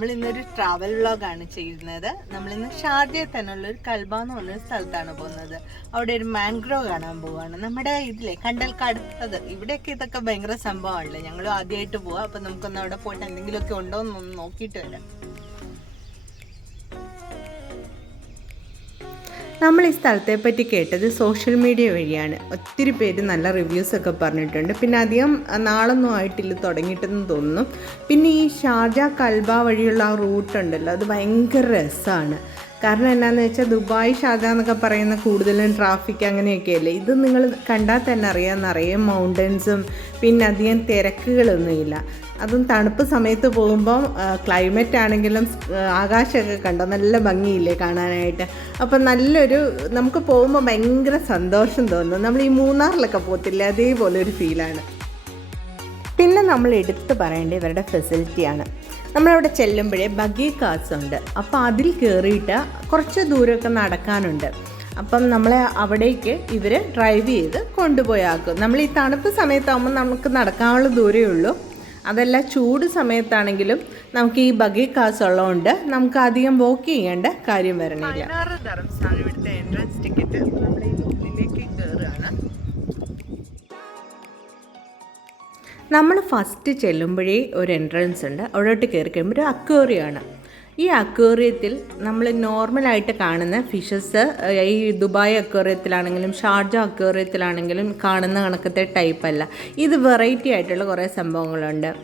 നമ്മൾ ഇന്നൊരു ട്രാവൽ വ്ളോഗാണ് ചെയ്യുന്നത്. നമ്മളിന്ന് ഷാർജയിൽ തന്നെയുള്ള ഒരു കൽബ എന്ന് പറഞ്ഞൊരു സ്ഥലത്താണ് പോകുന്നത്. അവിടെ ഒരു മാൻഗ്രോവ് കാണാൻ പോവാണ്. നമ്മുടെ ഇതിലെ കണ്ടൽക്കടുത്തത്. ഇവിടെയൊക്കെ ഇതൊക്കെ ഭയങ്കര സംഭവമാണല്ലോ? ഞങ്ങൾ ആദ്യമായിട്ട് പോവാം. അപ്പം നമുക്കൊന്ന് അവിടെ പോയിട്ട് എന്തെങ്കിലുമൊക്കെ ഉണ്ടോ എന്നൊന്ന് നോക്കിയിട്ട് വരാം. നമ്മൾ ഈ സ്ഥലത്തെ പറ്റി കേട്ടത് സോഷ്യൽ മീഡിയ വഴിയാണ്. ഒത്തിരി പേര് നല്ല റിവ്യൂസ് ഒക്കെ പറഞ്ഞിട്ടുണ്ട്. പിന്നെ അധികം നാളൊന്നും ആയിട്ടില്ല തുടങ്ങിയിട്ടെന്ന് തോന്നുന്നു. പിന്നെ ഈ ഷാർജ കൽബ വഴിയുള്ള ആ റൂട്ട് ഉണ്ടല്ലോ അത് ഭയങ്കര രസമാണ് കാരണം എന്നാന്ന് വെച്ചാൽ ദുബായ് ഷാജ എന്നൊക്കെ പറയുന്ന കൂടുതലും ട്രാഫിക് അങ്ങനെയൊക്കെയല്ലേ ഇത് നിങ്ങൾ കണ്ടാൽ തന്നെ അറിയാം. നിറയെ മൗണ്ടൻസും പിന്നെ അധികം തിരക്കുകളൊന്നുമില്ല അതും തണുപ്പ് സമയത്ത് പോകുമ്പം ക്ലൈമറ്റ് ആണെങ്കിലും ആകാശമൊക്കെ കണ്ടോ നല്ല ഭംഗിയില്ലേ കാണാനായിട്ട്? അപ്പം നല്ലൊരു നമുക്ക് പോകുമ്പോൾ ഭയങ്കര സന്തോഷം തോന്നും. നമ്മൾ ഈ മൂന്നാറിലൊക്കെ പോകത്തില്ലേ? അതേപോലെ ഒരു ഫീലാണ് പിന്നെ നമ്മൾ എടുത്തു പറയേണ്ടത് ഇവരുടെ ഫെസിലിറ്റിയാണ് നമ്മളവിടെ ചെല്ലുമ്പോഴേ ബഗി കാർസ് ഉണ്ട്. അപ്പോൾ അതിൽ കയറിയിട്ട് കുറച്ച് ദൂരമൊക്കെ നടക്കാനുണ്ട്. അപ്പം നമ്മളെ അവിടേക്ക് ഇവർ ഡ്രൈവ് ചെയ്ത് കൊണ്ടുപോയാക്കും നമ്മൾ ഈ തണുപ്പ് സമയത്താകുമ്പോൾ നമുക്ക് നടക്കാനുള്ള ദൂരമേ ഉള്ളൂ. അതല്ല ചൂട് സമയത്താണെങ്കിലും നമുക്ക് ഈ ബഗി കാസ് ഉള്ളതുകൊണ്ട് നമുക്ക് അധികം വോക്ക് ചെയ്യേണ്ട കാര്യം വരണില്ല. എൻട്രൻസ് ടിക്കറ്റ് നമ്മൾ ഫസ്റ്റ് ചെല്ലുമ്പോഴേ ഒരു എൻട്രൻസ് ഉണ്ട്. അവിടോട്ട് കയറി കഴിയുമ്പോൾ ഒരു അക്വേറിയമാണ് ഈ അക്വേറിയത്തിൽ നമ്മൾ നോർമലായിട്ട് കാണുന്ന ഫിഷസ് ഈ ദുബായ് അക്വേറിയത്തിലാണെങ്കിലും ഷാർജ അക്വേറിയത്തിലാണെങ്കിലും കാണുന്ന കണക്കത്തെ ടൈപ്പ് അല്ല. ഇത് വെറൈറ്റി ആയിട്ടുള്ള കുറേ സംഭവങ്ങളുണ്ട്.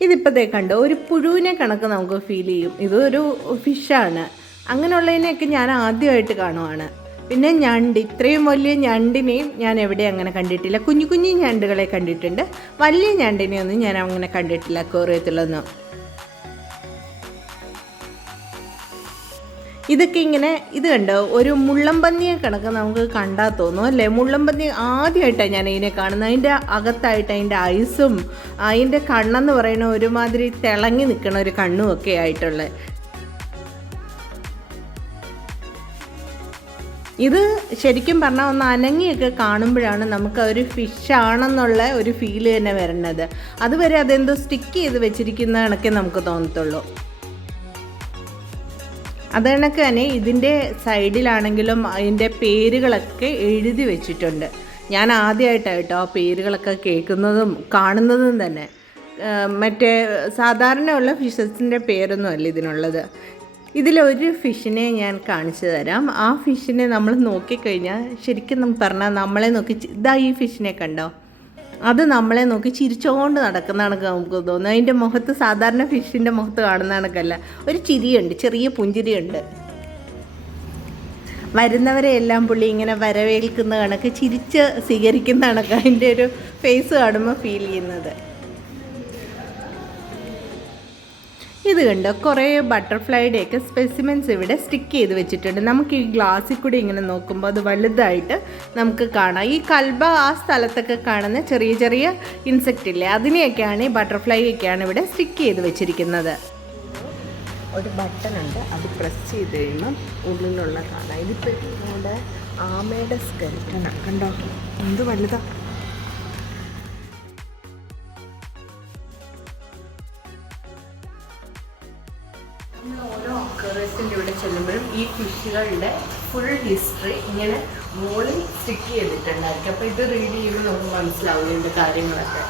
ഇതിപ്പോൾ ദേ കണ്ടോ. ഒരു പുഴുവിനെ കണക്ക് നമുക്ക് ഫീൽ ചെയ്യും. ഇതൊരു ഫിഷാണ് അങ്ങനെയുള്ളതിനെയൊക്കെ ഞാൻ ആദ്യമായിട്ട് കാണുവാണ്. പിന്നെ ഞണ്ട് ഇത്രയും വലിയ ഞണ്ടിനെയും ഞാൻ എവിടെ അങ്ങനെ കണ്ടിട്ടില്ല. കുഞ്ഞു കുഞ്ഞു ഞണ്ടുകളെ കണ്ടിട്ടുണ്ട്. വലിയ ഞണ്ടിനെയൊന്നും ഞാൻ അങ്ങനെ കണ്ടിട്ടില്ല കോറിയത്തിലൊന്നും ഇതൊക്കെ ഇങ്ങനെ ഇത് കണ്ടോ? ഒരു മുള്ളമ്പന്നിയെ കണക്ക് നമുക്ക് കണ്ടാൽ തോന്നും അല്ലേ? മുള്ളമ്പന്നി ആദ്യമായിട്ടാണ് ഞാൻ ഇതിനെ കാണുന്നത്. അതിന്റെ അകത്തായിട്ട് അതിന്റെ ഐസും അതിന്റെ കണ്ണെന്ന് പറയുന്ന ഒരുമാതിരി തിളങ്ങി നിൽക്കുന്ന ഒരു കണ്ണും ഒക്കെ ഇത് ശരിക്കും പറഞ്ഞാൽ ഒന്ന് അനങ്ങിയൊക്കെ കാണുമ്പോഴാണ് നമുക്ക് ഒരു ഫിഷ് ആണെന്നുള്ള ഒരു ഫീൽ തന്നെ വരുന്നത്. അതുവരെ അതെന്തോ സ്റ്റിക്ക് ചെയ്ത് വെച്ചിരിക്കുന്ന കണക്കേ നമുക്ക് തോന്നത്തുള്ളൂ. അത് കണക്ക് തന്നെ ഇതിന്റെ സൈഡിലാണെങ്കിലും അതിന്റെ പേരുകളൊക്കെ എഴുതി വെച്ചിട്ടുണ്ട്. ഞാൻ ആദ്യമായിട്ടാണ് കേട്ടോ ആ പേരുകളൊക്കെ കേൾക്കുന്നതും കാണുന്നതും തന്നെ. മറ്റേ സാധാരണയുള്ള ഫിഷസിന്റെ പേരൊന്നും അല്ല ഇതിനുള്ളത്. ഇതിലൊരു ഫിഷിനെ ഞാൻ കാണിച്ചു തരാം. ആ ഫിഷിനെ നമ്മൾ നോക്കിക്കഴിഞ്ഞാൽ ശരിക്കും നമുക്ക് പറഞ്ഞാൽ നമ്മളെ നോക്കി ഇതാ ഈ ഫിഷിനെ കണ്ടോ? അത് നമ്മളെ നോക്കി ചിരിച്ചുകൊണ്ട് നടക്കുന്നതാണ് നമുക്ക് തോന്നുന്നത്. അതിന്റെ മുഖത്ത് സാധാരണ ഫിഷിന്റെ മുഖത്ത് കാണുന്ന കണക്കല്ല. ഒരു ചിരിയുണ്ട് ചെറിയ പുഞ്ചിരിയുണ്ട്. വരുന്നവരെ എല്ലാം പുള്ളി ഇങ്ങനെ വരവേൽക്കുന്ന കണക്ക് ചിരിച്ച് സ്വീകരിക്കുന്ന കണക്ക് അതിന്റെ ഒരു ഫേസ് കാണുമ്പോൾ ഫീൽ ചെയ്യുന്നത്. ഇത് കണ്ടോ? കുറേ ബട്ടർഫ്ലൈയുടെയൊക്കെ സ്പെസിമെൻസ് ഇവിടെ സ്റ്റിക്ക് ചെയ്ത് വെച്ചിട്ടുണ്ട്. നമുക്ക് ഈ ഗ്ലാസ്സിൽ കൂടി ഇങ്ങനെ നോക്കുമ്പോൾ അത് വലുതായിട്ട് നമുക്ക് കാണാം. ഈ കൽബ ആ സ്ഥലത്തൊക്കെ കാണുന്ന ചെറിയ ചെറിയ ഇൻസെക്റ്റ് ഇല്ലേ? അതിനെയൊക്കെയാണ് ഈ ബട്ടർഫ്ലൈയൊക്കെയാണ് ഇവിടെ സ്റ്റിക്ക് ചെയ്ത് വെച്ചിരിക്കുന്നത്. ഒരു ബട്ടൺ ഉണ്ട്. അത് പ്രസ് ചെയ്ത് കഴിയുമ്പം ഉള്ളിലുള്ള കാണാം. ഇതിപ്പോൾ നമ്മുടെ ആമയുടെ സ്കെൽറ്റനാണ് കണ്ടോ? എന്ത് വലുതാ? ഫിഷുകളുടെ ഫുൾ ഹിസ്റ്ററി ഇങ്ങനെ മോളിൽ സ്റ്റിക്ക് ചെയ്തിട്ടുണ്ടായിരിക്കും. അപ്പോൾ ഇത് റീഡ് ചെയ്യുമ്പോൾ നമുക്ക് മനസ്സിലാവും കാര്യങ്ങളൊക്കെ.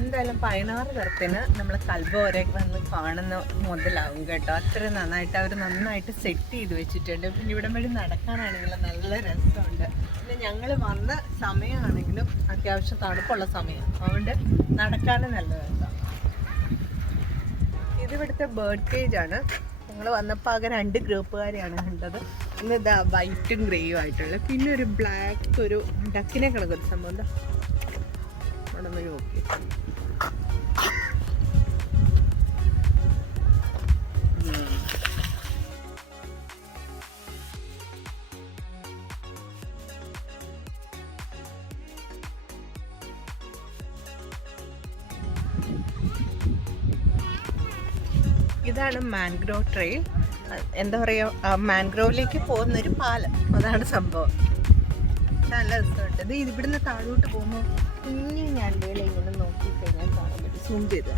എന്തായാലും പതിനാറ് പേർക്കിന് നമ്മൾ കൽബ വരെ വന്ന് കാണുന്ന മുതലാവും കേട്ടോ. അത്ര നന്നായിട്ട് അവർ നന്നായിട്ട് സെറ്റ് ചെയ്ത് വെച്ചിട്ടുണ്ട്. പിന്നെ ഇവിടെ വഴി നടക്കാനാണെങ്കിലും നല്ല രസമുണ്ട്. പിന്നെ ഞങ്ങൾ വന്ന സമയമാണെങ്കിലും അത്യാവശ്യം തണുപ്പുള്ള സമയം. അതുകൊണ്ട് നടക്കാനും നല്ല രസമാണ്. ഇതിവിടുത്തെ ബേർഡ് കേജ് ആണ്. ഞങ്ങൾ വന്നപ്പോൾ ആകെ രണ്ട് ഗ്രൂപ്പുകാരെയാണ് കണ്ടത്. ഇന്ന് ഇതാ വൈറ്റും ഗ്രേയും ആയിട്ടുള്ളത് പിന്നെ ഒരു ബ്ലാക്ക് ഒരു ഡക്കിനെ കണക്കൊരു സംഭവം എന്താ? അവിടെ നോക്കി. ഇതാണ് മാൻഗ്രോവ് ട്രെയിൽ. എന്താ പറയുക മാൻഗ്രോവിലേക്ക് പോകുന്നൊരു പാലം. അതാണ് സംഭവം. നല്ല രസമുണ്ട് ഇത് ഇവിടുന്ന് താഴോട്ട് പോകുമ്പോൾ കുഞ്ഞു ഞണ്ടുകളെ ഇങ്ങനെ നോക്കി കഴിഞ്ഞാൽ സൂം ചെയ്ത്?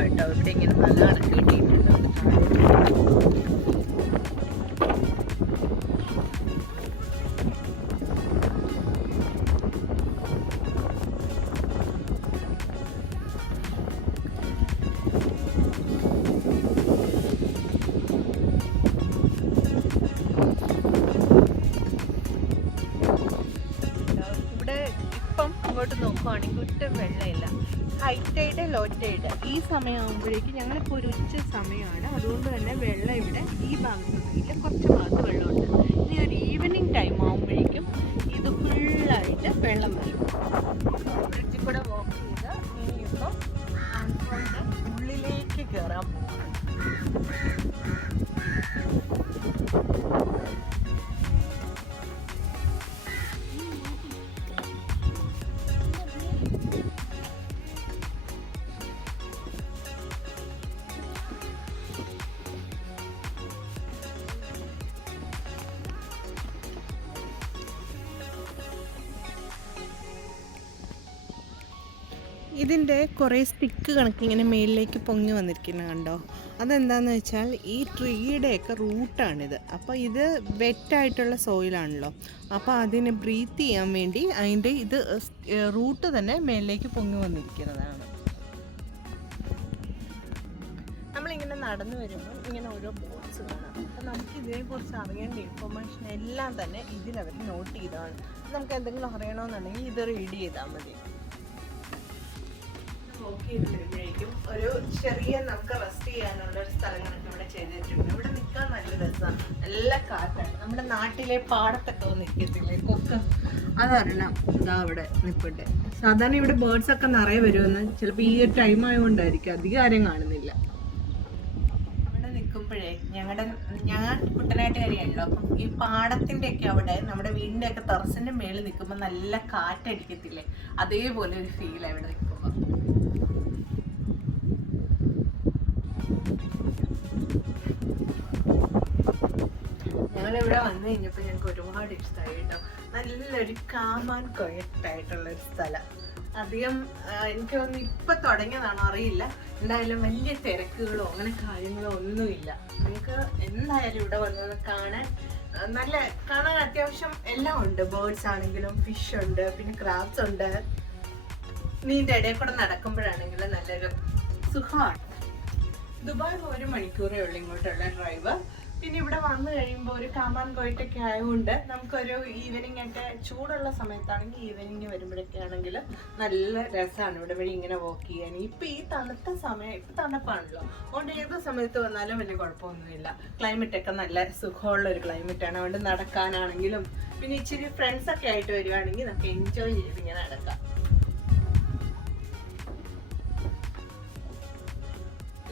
ആയിട്ടോ ഇവിടെ ഇങ്ങനെ മല കിട്ടിയിട്ടുണ്ട് ഇവിടെ ഇപ്പം അങ്ങോട്ട് നോക്കുവാണെങ്കിൽ ഒട്ടും വെള്ളമില്ല. ഹൈ ടൈഡ് ലോ ടൈഡ് ഈ സമയമാകുമ്പോഴേക്ക് ഞങ്ങളിപ്പോൾ ഒരു ഉച്ച സമയമാണ്. അതുകൊണ്ട് തന്നെ വെള്ളം ഇവിടെ ഈ ഭാഗത്തൊന്നുമില്ല കുറച്ച് ഭാഗത്ത് വെള്ളമുണ്ട്. ഇനി ഒരു ഈവനിങ് ടൈം ആകുമ്പോഴേക്കും ഇത് ഫുള്ളായിട്ട് വെള്ളം വരും. ഇതിന്റെ കുറേ സ്റ്റിക്ക് കണക്ക് ഇങ്ങനെ മേളിലേക്ക് പൊങ്ങി വന്നിരിക്കുന്ന കണ്ടോ? അതെന്താന്ന് വെച്ചാൽ ഈ ട്രീയുടെയൊക്കെ റൂട്ടാണിത്. അപ്പോൾ ഇത് വെറ്റായിട്ടുള്ള സോയിലാണല്ലോ. അപ്പോൾ അതിനെ ബ്രീത്ത് ചെയ്യാൻ വേണ്ടി അതിന്റെ ഇത് റൂട്ട് തന്നെ മേളിലേക്ക് പൊങ്ങി വന്നിരിക്കുന്നതാണ്. നമ്മളിങ്ങനെ നടന്നു വരുമ്പോൾ ഇങ്ങനെ ഓരോ ബോട്ട്സ് കാണാം. അപ്പോൾ നമുക്ക് ഇതിനെക്കുറിച്ച് അറിയേണ്ട ഇൻഫർമേഷൻ എല്ലാം തന്നെ ഇതിലവർ നോട്ട് ചെയ്തതാണ്. നമുക്ക് എന്തെങ്കിലും അറിയണമെന്നുണ്ടെങ്കിൽ ഇത് റീഡ് ചെയ്താൽ മതി. നോക്കി വരുമ്പോഴേക്കും ഒരു ചെറിയ നമുക്ക് റെസ്റ്റ് ചെയ്യാനുള്ള ഒരു സ്ഥലങ്ങളൊക്കെ ഇവിടെ ചെയ്തിട്ടുണ്ട്. ഇവിടെ നിൽക്കാൻ നല്ല രസമാണ് നല്ല കാറ്റാണ്. നമ്മുടെ നാട്ടിലെ പാടത്തൊക്കെ നിൽക്കത്തില്ലേ കൊക്ക്. അതൊരെണ്ണം ഇതാ അവിടെ നിൽപ്പട്ടെ സാധാരണ ഇവിടെ ബേർഡ്സ് ഒക്കെ നിറയെ വരുമെന്ന് ചിലപ്പോൾ ഈ ഒരു ടൈം ആയതുകൊണ്ടായിരിക്കും അധികം ആരും കാണുന്നില്ല. നിൽക്കുമ്പോഴേ ഞങ്ങളുടെ ഞാൻ കുട്ടനാട്ടുകാരിയാണല്ലോ. അപ്പം ഈ പാടത്തിന്റെ ഒക്കെ അവിടെ നമ്മുടെ വീടിന്റെ ഒക്കെ ടെറസിന്റെ മേളിൽ നിൽക്കുമ്പോൾ നല്ല കാറ്റടിക്കത്തില്ലേ? അതേപോലെ ഒരു ഫീൽ അവിടെ നിൽക്കുമ്പോൾ ഞങ്ങളിവിടെ വന്നു കഴിഞ്ഞപ്പോൾ ഞങ്ങൾക്ക് ഒരുപാട് ഇഷ്ടമായി കേട്ടോ നല്ലൊരു കാമാൻ കൊയട്ടായിട്ടുള്ള ഒരു സ്ഥലം. അധികം എനിക്ക് തോന്നുന്നു ഇപ്പം തുടങ്ങിയതാണോ അറിയില്ല. എന്തായാലും വലിയ തിരക്കുകളോ അങ്ങനെ കാര്യങ്ങളോ ഒന്നുമില്ല. നിങ്ങൾക്ക് എന്തായാലും ഇവിടെ വന്നത് കാണാൻ നല്ല കാണാൻ അത്യാവശ്യം എല്ലാം ഉണ്ട്. ബേർഡ്സ് ആണെങ്കിലും ഫിഷ് ഉണ്ട് പിന്നെ ക്രാബ്സ് ഉണ്ട്. നീന്റെ ഇടയിൽ കൂടെ നടക്കുമ്പോഴാണെങ്കിലും നല്ലൊരു സുഖമാണ്. ദുബായ് ഒരു മണിക്കൂറേ ഉള്ളൂ ഇങ്ങോട്ടുള്ള ഡ്രൈവ് പിന്നെ ഇവിടെ വന്നു കഴിയുമ്പോൾ ഒരു കാമാൻ കോയിട്ടൊക്കെ ആയതുകൊണ്ട് നമുക്കൊരു ഈവനിങ് ഒക്കെ ചൂടുള്ള സമയത്താണെങ്കിൽ ഈവനിങ് വരുമ്പോഴൊക്കെ ആണെങ്കിൽ നല്ല രസമാണ് ഇവിടെ വഴി ഇങ്ങനെ വോക്ക് ചെയ്യാൻ. ഇപ്പം ഈ തണുത്ത സമയം ഇപ്പം തണുപ്പാണല്ലോ. അതുകൊണ്ട് ഏത് സമയത്ത് വന്നാലും വലിയ കുഴപ്പമൊന്നുമില്ല. ക്ലൈമറ്റ് ഒക്കെ നല്ല സുഖമുള്ള ഒരു ക്ലൈമറ്റ് ആണ്. അതുകൊണ്ട് നടക്കാനാണെങ്കിലും പിന്നെ ഇച്ചിരി ഫ്രണ്ട്സ് ഒക്കെ ആയിട്ട് വരുവാണെങ്കിൽ നമുക്ക് എൻജോയ് ചെയ്ത് ഇങ്ങനെ നടക്കാം.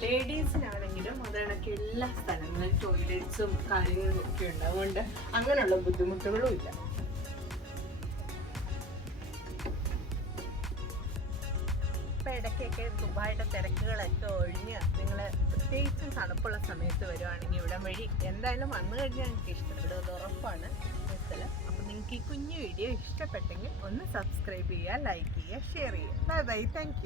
ലേഡീസിനാണെങ്കിലും അത് കണക്ക് എല്ലാ സ്ഥലങ്ങളിലും ടോയ്ലറ്റ്സും കാര്യങ്ങളും ഒക്കെ ഉണ്ട്. അതുകൊണ്ട് അങ്ങനെയുള്ള ബുദ്ധിമുട്ടുകളും ഇല്ല. ഇപ്പം ഇടയ്ക്കൊക്കെ ദുബായിയുടെ തിരക്കുകളൊക്കെ ഒഴിഞ്ഞ് നിങ്ങൾ പ്രത്യേകിച്ചും തണുപ്പുള്ള സമയത്ത് വരുവാണെങ്കിൽ ഇവിടെ വഴി എന്തായാലും വന്നു കഴിഞ്ഞാൽ എനിക്ക് ഇഷ്ടപ്പെടും. അത് ഉറപ്പാണ്. അപ്പം നിങ്ങൾക്ക് ഈ കുഞ്ഞു വീഡിയോ ഇഷ്ടപ്പെട്ടെങ്കിൽ ഒന്ന് സബ്സ്ക്രൈബ് ചെയ്യുക ലൈക്ക് ചെയ്യുക ഷെയർ ചെയ്യുക. Bye bye thank